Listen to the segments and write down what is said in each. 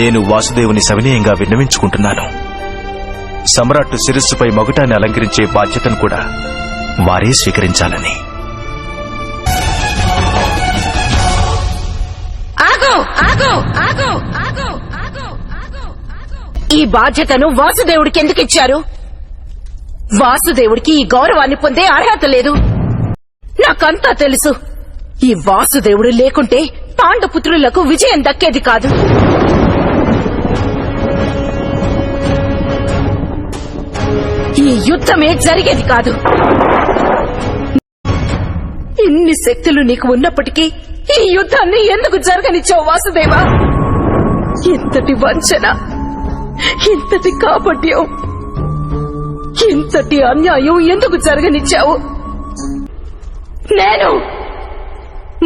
నేను వాసుదేవుని సవినయంగా విన్నవించుకుంటున్నాను. సమ్రాట్టు శిరస్సుపై మగుటాన్ని అలంకరించే బాధ్యతను కూడా వారే స్వీకరించాలని. ఈ బాధ్యతను వాసుదేవుడికి ఎందుకు ఇచ్చారు? వాసుదేవుడికి ఈ గౌరవాన్ని పొందే అర్హత లేదు. నాకంతా తెలుసు. ఈ వాసుదేవుడు లేకుంటే పాండుపుత్రులకు విజయం దక్కేది కాదు. ఈ యుద్ధమే జరిగేది కాదు. ఇన్ని శక్తులు నీకు ఉన్నప్పటికీ ఈ యుద్ధాన్ని ఎందుకు జరగనిచ్చావు వాసుదేవా? ఇంతటి వంచన, ఇంతటి కాపట్యం, ఇంతటి అన్యాయం ఎందుకు జరగనిచ్చావు? నేను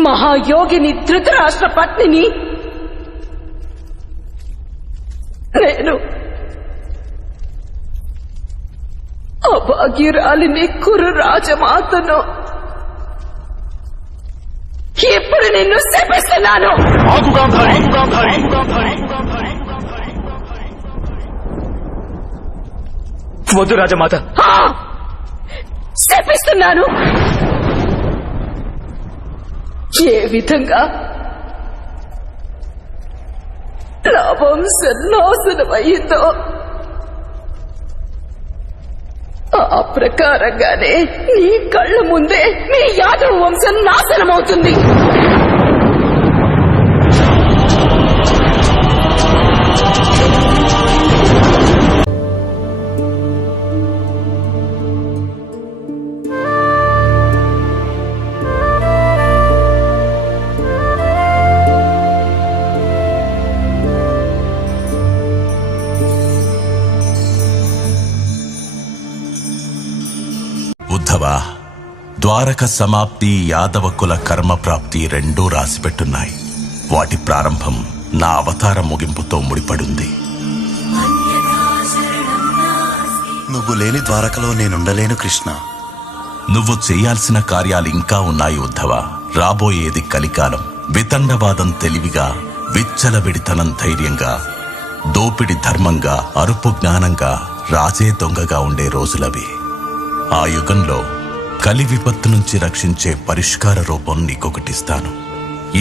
మహాయోగిని, ధృతరాష్ట్ర పత్నిని. నేను అభాగ్యురాలిని, కురు రాజమాతను. ఇప్పుడు నిన్ను శపిస్తున్నాను. వద్దు రాజమాత. శపిస్తున్నాను. ఏ విధంగా నా వంశం నాశనమయ్యిందో ఆ ప్రకారంగానే నీ కళ్ళ ముందే మీ యాదవ వంశం నాశనమవుతుంది. ఉద్ధవ, ద్వారక సమాప్తి, యాదవ కుల కర్మ ప్రాప్తి రెండూ రాసిపెట్టున్నాయి. వాటి ప్రారంభం నా అవతార ముగింపుతో ముడిపడుంది. నువ్వు లేని ద్వారకలో నేనుండలేను కృష్ణ. నువ్వు చేయాల్సిన కార్యాలు ఇంకా ఉన్నాయి ఉద్ధవ. రాబోయేది కలికాలం. వితండవాదం తెలివిగా, విచ్చలవిడితనం ధైర్యంగా, దోపిడి ధర్మంగా, అరుపు జ్ఞానంగా, రాజే దొంగగా ఉండే రోజులవి. ఆ యుగంలో కలి విపత్తు నుంచి రక్షించే పరిష్కార రూపం నీకొకటిస్తాను.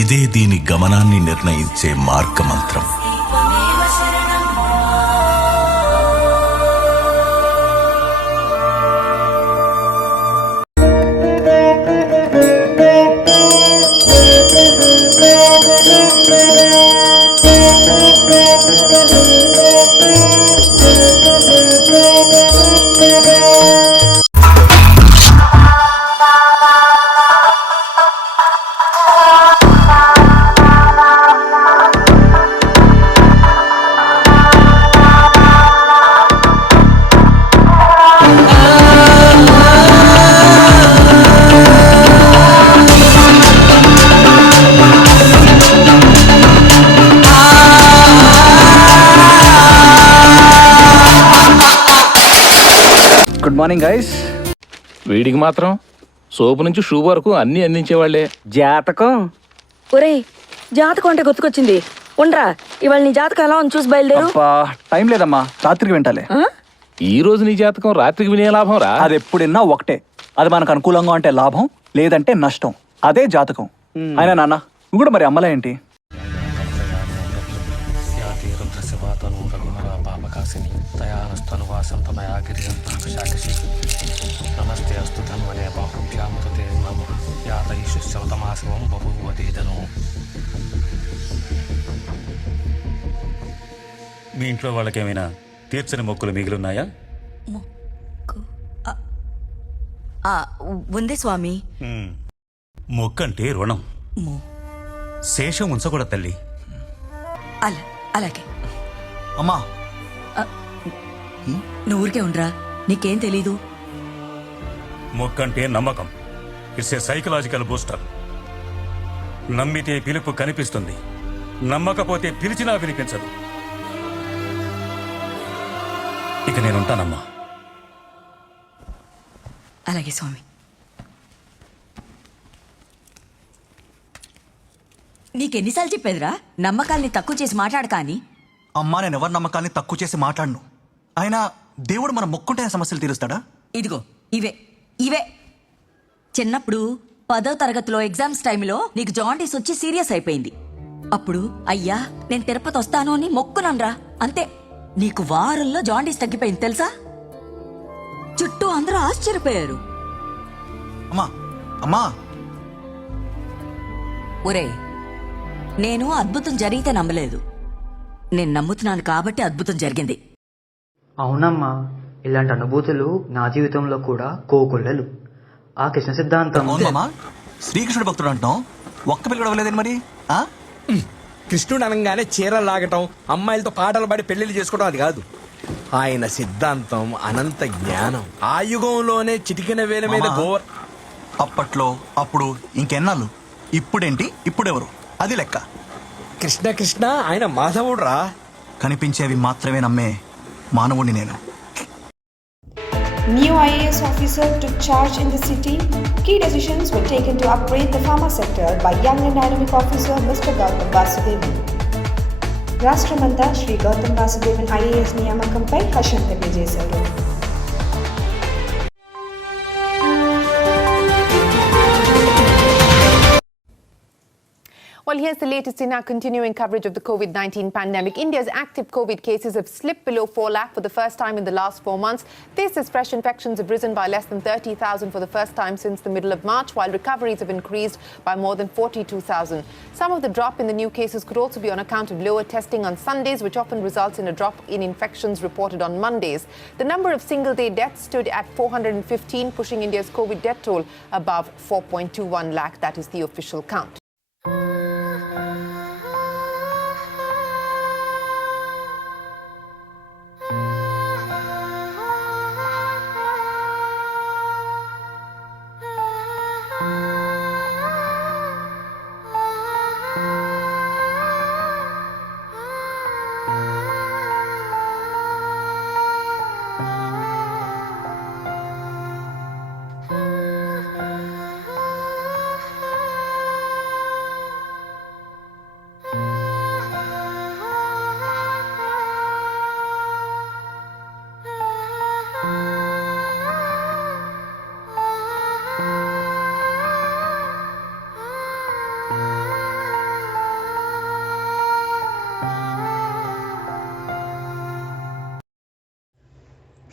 ఇదే దీని గమనాన్ని నిర్ణయించే మార్గమంత్రం. Good morning guys. వీడికి మాత్రం సోపు నుంచి షూ వరకు అన్ని అందించేవాళ్లే. జాతకం ఒరేయ్, జాతకం అంటే గుర్తుకొచ్చింది. ఉండరా, ఇవాళ నీ జాతకం ఎలా ఉంది చూసి బయలుదేరు. అబ్బా, టైం లేదమ్మా, రాత్రికి వింటాలే. ఈ రోజు నీ జాతకం రాత్రికి వినే లాభం రా. అది ఎప్పుడైనా ఒకటే. అది మనకు అనుకూలంగా అంటే లాభం, లేదంటే నష్టం. అదే జాతకం. అయినా నాన్న, నువ్వు కూడా మరి అమ్మలా ఏంటి? నమస్తే అస్తు ధన్వనే బాహుభ్యామతే నమ యాతైషుశతమాసవం బహువదేదను. మీ ఇంట్లో వాళ్ళకేమైనా తీర్చని మొక్కులు మిగిలిన్నాయా? ఉంది స్వామి. మొక్కంటే రుణం, శేషం ఉంచకూడదు తల్లి. అలాగే. అమ్మా, నువ్వు ఊరికే ఉండరా, నీకేం తెలీదు. మొక్కంటే నమ్మకం. It's a psychological booster. నమ్మితే పిలుపు కనిపిస్తుంది, నమ్మకపోతే పిలిచినా వినిపించదు. ఇక నేనుంటానమ్మా. అలాగే స్వామి. నీకెన్నిసార్లు చెప్పేదిరా, నమ్మకాల్ని తక్కువ చేసి మాట్లాడు. కానీ అమ్మా, నేను ఎవరి నమ్మకాన్ని తక్కువ చేసి మాట్లాడను. అయినా దేవుడు మనం మొక్కుంటే సమస్యలు తీరుస్తాడా? ఇదిగో ఇవే చిన్నప్పుడు 10వ తరగతిలో ఎగ్జామ్స్ టైంలో నీకు జాండీస్ వచ్చి సీరియస్ అయిపోయింది. అప్పుడు అయ్యా నేను తిరుపతి వస్తాను అని మొక్కునన్రా, అంతే. నీకు వారంలో జాండీస్ తగ్గిపోయింది తెలుసా. చుట్టూ అందరూ ఆశ్చర్యపోయారు. అమ్మా అమ్మా ఒరే, నేను అద్భుతం జరిగితే నమ్మలేదు. నేను నమ్ముతున్నాను కాబట్టి అద్భుతం జరిగింది. అవునమ్మా, ఇలాంటి అనుభూతులు నా జీవితంలో కూడా కోకొల్లలు. ఆ కృష్ణ సిద్ధాంతం. అవునమ్మా, శ్రీకృష్ణుడు భక్తుడు అంటున్నాం, ఒక్క పిల్ల కూడా అవ్వలేదని మరి. కృష్ణుడు అనగానే చీరలు లాగటం, అమ్మాయిలతో పాటలు పాడి పెళ్లిళ్ళు చేసుకోవడం అది కాదు. ఆయన సిద్ధాంతం అనంత జ్ఞానం. ఆ యుగంలోనే చిటికిన వేల మీద అప్పట్లో అప్పుడు ఇంకెన్నాళ్ళు, ఇప్పుడేంటి, ఇప్పుడెవరు, అది లెక్క. కృష్ణ కృష్ణ ఆయన మాధవుడు రా. కనిపించేవి మాత్రమే నమ్మే మానవుడిని నేను. New IAS officer took charge in the city. Key decisions were taken to upgrade the pharma sector by young and dynamic officer Mr. Gautam Vasudevan. రాష్ట్రమంతా శ్రీ గౌతమ్ వాసుదేవన్ ఐఏఎస్ నియామకంపై హర్షం తెలియజేశారు. Well, here's the latest in our continuing coverage of the COVID-19 pandemic. India's active COVID cases have slipped below 4 lakh for the first time in the last 4 months. This as fresh infections have risen by less than 30,000 for the first time since the middle of March, while recoveries have increased by more than 42,000. Some of the drop in the new cases could also be on account of lower testing on Sundays, which often results in a drop in infections reported on Mondays. The number of single-day deaths stood at 415, pushing India's COVID death toll above 4.21 lakh. That is the official count.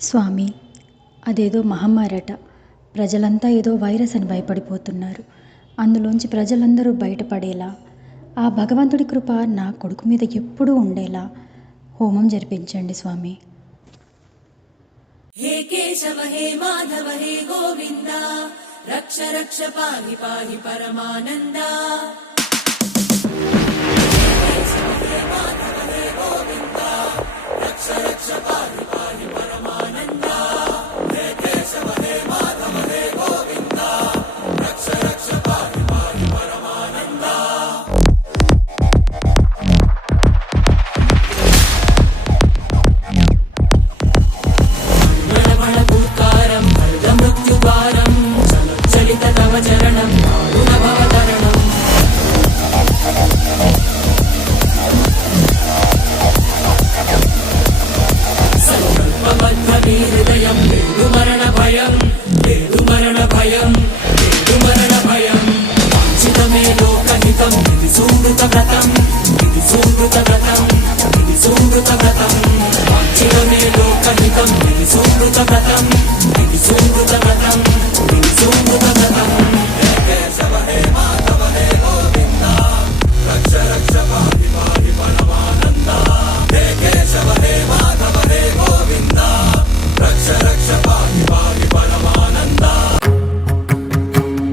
స్వామి, అదేదో మహమ్మారట. ప్రజలంతా ఏదో virus అని భయపడిపోతున్నారు. అందులోంచి ప్రజలందరూ బయటపడేలా, ఆ భగవంతుడి కృప నా కొడుకు మీద ఎప్పుడూ ఉండేలా హోమం జరిపించండి స్వామి. హే కేశవ హే మాధవ హే గోవింద రక్ష రక్ష పాహి పాహి పరమానంద.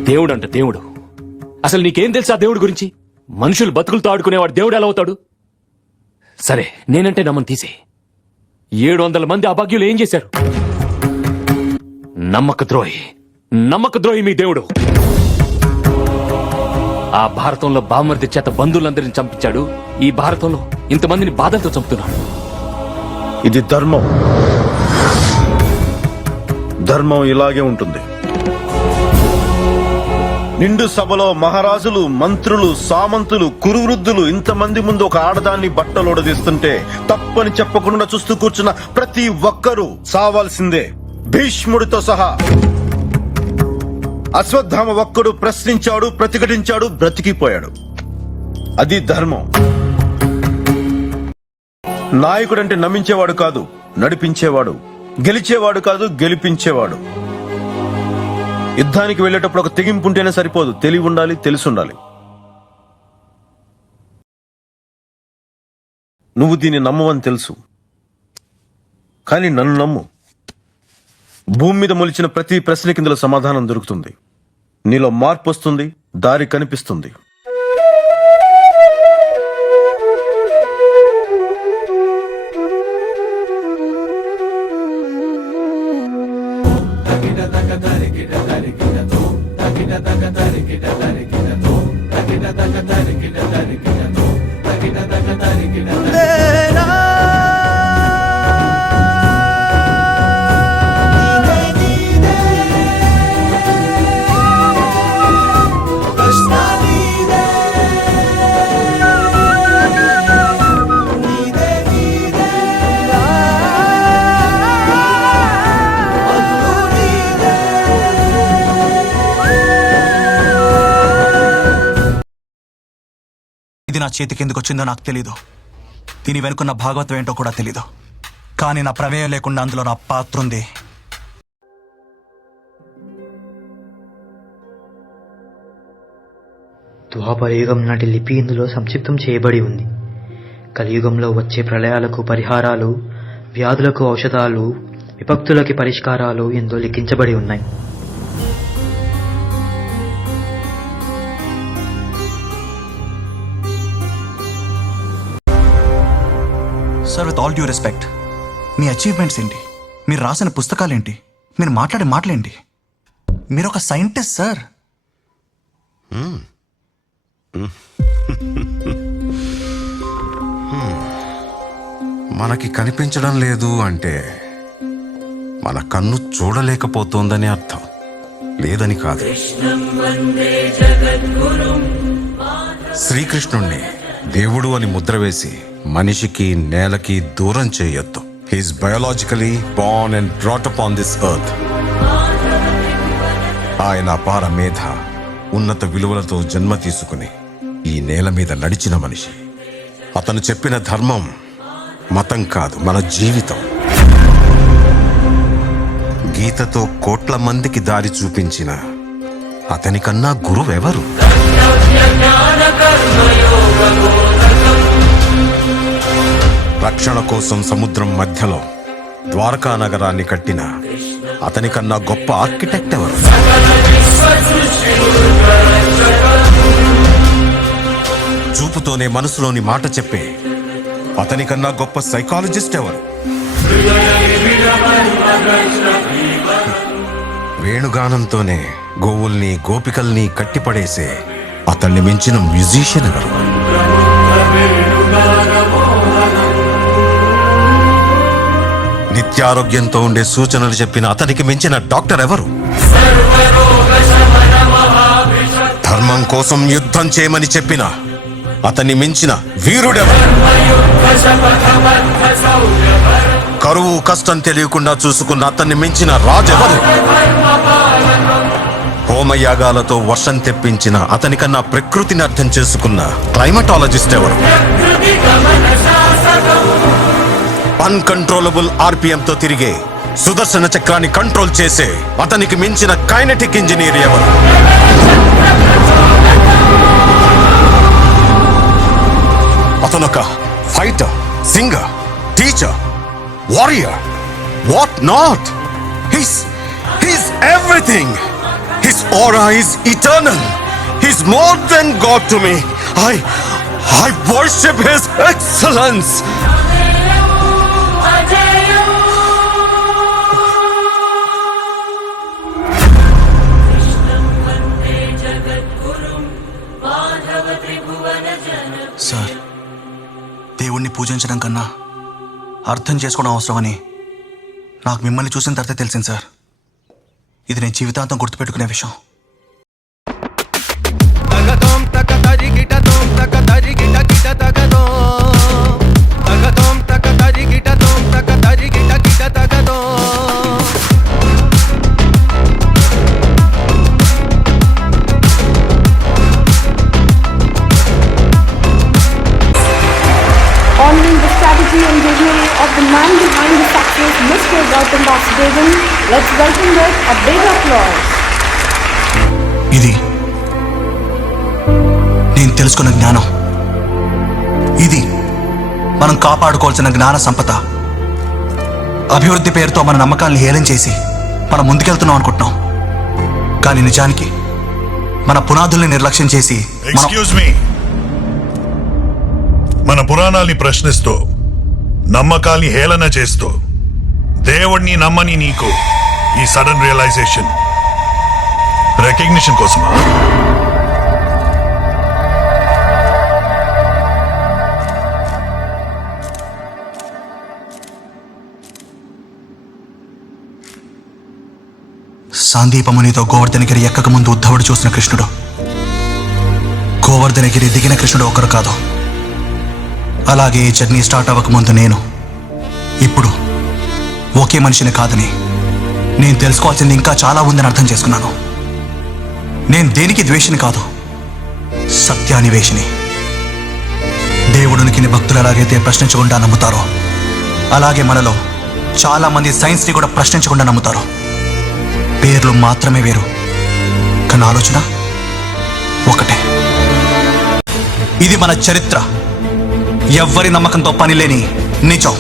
దేవుడు అంట దేవుడు. అసలు నీకేం తెలుసా దేవుడి గురించి? మనుషులు బతుకులతో ఆడుకునేవాడు దేవుడు ఎలా అవుతాడు? సరే, నేనంటే నమ్మని తీసే. 700 మంది అభాగ్యులు ఏం చేశారు? నమ్మక ద్రోహి మీ దేవుడు. ఆ భారతంలో బామర్ది చేత బంధువులందరినీ చంపించాడు. ఈ భారతంలో ఇంతమందిని బాధలతో చంపుతున్నాడు. ఇది ధర్మం. ధర్మం ఇలాగే ఉంటుంది. నిండు సభలో మహారాజులు, మంత్రులు, సామంతులు, కురువృద్ధులు ఇంతమంది ముందు ఒక ఆడదాన్ని బట్టలోడదీస్తుంటే తప్పని చెప్పకుండా చూస్తూ కూర్చున్న ప్రతి ఒక్కరూ సావాల్సిందే, భీష్ముడితో సహా. అశ్వత్థామ ఒక్కడు ప్రశ్నించాడు, ప్రతిఘటించాడు, బ్రతికిపోయాడు. అది ధర్మం. నాయకుడంటే నమ్మించేవాడు కాదు, నడిపించేవాడు. గెలిచేవాడు కాదు, గెలిపించేవాడు. యుద్ధానికి వెళ్లేటప్పుడు ఒక తెగింపు ఉంటేనే సరిపోదు, తెలివి ఉండాలి, తెలుసుండాలి. నువ్వు దీన్ని నమ్మవని తెలుసు, కానీ నన్ను నమ్ము. భూమి మీద మొలిచిన ప్రతి ప్రశ్నకి ఇందులో సమాధానం దొరుకుతుంది. నీలో మార్పు వస్తుంది, దారి కనిపిస్తుంది. ఇది నా చేతికి ఎందుకు వచ్చిందో నాకు తెలీదు. దీని వెనుకున్న భాగవతం ఏంటో కూడా తెలీదు. కానీ నా ప్రమేయం లేకుండా అందులో నా పాత్ర ఉంది. ద్వాపరయుగం నాటి లిపి ఇందులో సంక్షిప్తం చేయబడి ఉంది. కలియుగంలో వచ్చే ప్రళయాలకు పరిహారాలు, వ్యాధులకు ఔషధాలు, విపత్తులకి పరిష్కారాలు ఇందులో లిఖించబడి ఉన్నాయి. Sir, with all due respect, me achievements ఏంటి? మీరు రాసిన పుస్తకాలేంటి? మీరు మాట్లాడే మాటలేంటి? మీరు ఒక సైంటిస్ట్ సార్. మనకి కనిపించడం లేదు అంటే మన కన్ను చూడలేకపోతోందని అర్థం, లేదని కాదు. శ్రీకృష్ణుణ్ణి దేవుడు అని ముద్ర వేసి మనిషికి నేలకి దూరం చేయొద్దు. He is biologically born and brought up on this earth. ఆయన అపార మేధ, ఉన్నత విలువలతో జన్మ తీసుకుని ఈ నేల మీద నడిచిన మనిషి. అతను చెప్పిన ధర్మం మతం కాదు, మన జీవితం. గీతతో కోట్ల మందికి దారి చూపించిన అతనికన్నా గురువెవరు? రక్షణ కోసం సముద్రం మధ్యలో ద్వారకా నగరాన్ని కట్టిన అతనికన్నా గొప్ప ఆర్కిటెక్ట్ ఎవరు? చూపుతోనే మనసులోని మాట చెప్పే అతనికన్నా గొప్ప సైకాలజిస్ట్ ఎవరు? వేణుగానంతోనే గోవుల్ని గోపికల్ని కట్టిపడేసే అతన్ని మించిన మ్యూజిషియన్ ఎవరు? నిత్యారోగ్యంతో ఉండే సూచనలు చెప్పిన అతనికి మించిన డాక్టర్ ఎవరు? ధర్మం కోసం యుద్ధం చేయమని చెప్పిన అతన్ని మించిన వీరుడెవరు? కరువు కష్టం తెలియకుండా చూసుకున్న అతన్ని మించిన రాజెవరు? హోమయాగాలతో వర్షం తెప్పించిన అతనికన్నా ప్రకృతిని అర్థం చేసుకున్న క్లైమటాలజిస్ట్ ఎవరు? అన్కంట్రోలబుల్ ఆర్పిఎంతో తిరిగే సుదర్శన చక్రాన్ని కంట్రోల్ చేసే అతనికి మించిన కైనెటిక్ ఇంజనీర్ ఎవరు? అతనొక fighter, singer, teacher, warrior, what not. He's everything. His aura is eternal. He's more than God to me. I worship His excellence. Sir, దేవుణ్ణి పూజించడం కన్నా అర్థం చేసుకోవడం అవసరమని నాకు మిమ్మల్ని చూసిన తర్వాత తెలిసింది సార్. ఇది నేను జీవితాంతం గుర్తుపెట్టుకునే విషయం. Honoring the strategy and visionary of the man behind the success, Mr. Gautam Vasudevan, let's welcome with a big applause. ఇది నేను తెలుసుకున్న జ్ఞానం. ఇది మనం కాపాడుకోవాల్సిన జ్ఞాన సంపద. అభివృద్ధి పేరుతో మన నమ్మకాలను హేళన చేసి మనం ముందుకెళ్తున్నాం అనుకుంటున్నాం. కానీ నిజానికి మన పునాదుల్ని నిర్లక్ష్యం చేసి ఎక్స్క్యూజ్ మీ, మన పురాణాల్ని ప్రశ్నిస్తూ నమ్మకాల్ని హేళన చేస్తూ దేవుణ్ణి నమ్మని నీకు ఈ సడన్ రియలైజేషన్ రికగ్నిషన్ కోసమా? సాందీపమునితో గోవర్ధనగిరి ఎక్కక ముందు ఉద్ధవుడు చూసిన కృష్ణుడు, గోవర్ధనగిరి దిగిన కృష్ణుడు ఒకరు కాదు. అలాగే ఈ జర్నీ స్టార్ట్ అవ్వక ముందు నేను, ఇప్పుడు ఒకే మనిషిని కాదని, నేను తెలుసుకోవాల్సింది ఇంకా చాలా ఉందని అర్థం చేసుకున్నాను. నేను దేనికి ద్వేషిని కాదు, సత్యాన్వేషిని. దేవుడునికి భక్తులు ఎలాగైతే ప్రశ్నించకుండా నమ్ముతారో, అలాగే మనలో చాలా మంది సైన్స్ని కూడా ప్రశ్నించకుండా నమ్ముతారు. పేర్లు మాత్రమే వేరు, కానీ ఆలోచన ఒకటే. ఇది మన చరిత్ర, ఎవ్వరి నమ్మకంతో పని లేని నిజం.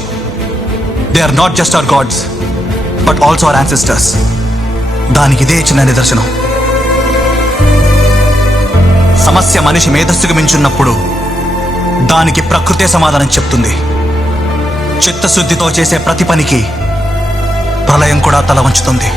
They are not just our gods but also our ancestors. దానికి ఇదే చిన్న నిదర్శనం. సమస్య మనిషి మేధస్సుకు మించున్నప్పుడు దానికి ప్రకృతే సమాధానం చెప్తుంది. చిత్తశుద్ధితో చేసే ప్రతి పనికి ప్రళయం కూడా తల వంచుతుంది.